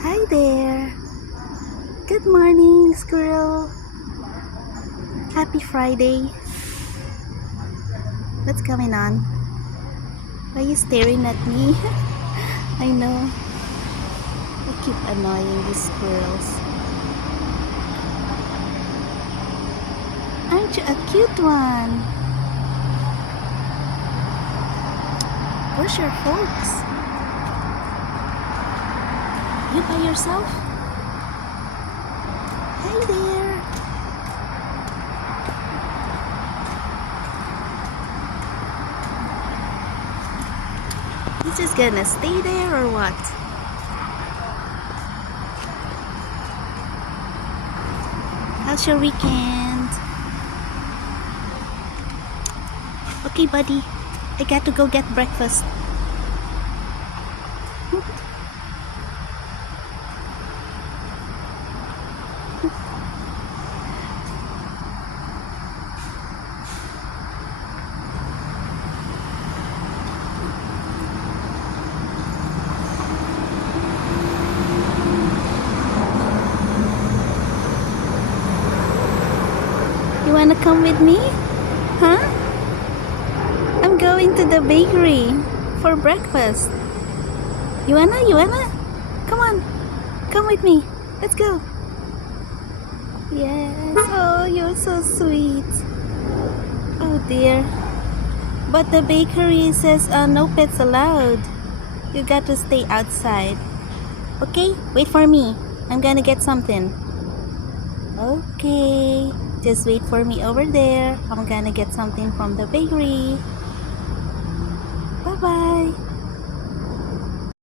Hi there. Good morning, squirrel. Happy Friday. What's going on? Are you staring at me? I know. I keep annoying these squirrels. Aren't you a cute one? Where's your folks? You by yourself? Hi there. You just gonna stay there or what? How's your weekend? Okay, buddy. I got to go get breakfast. You wanna come with me? Huh? I'm going to the bakery for breakfast. You wanna? Come on. Come with me. Let's go. Yes. Oh, you're so sweet. Oh dear. But the bakery says no pets allowed. You got to stay outside. Okay? Wait for me. I'm gonna get something. Okay. Just wait for me over there. I'm gonna get something from the bakery. Bye-bye.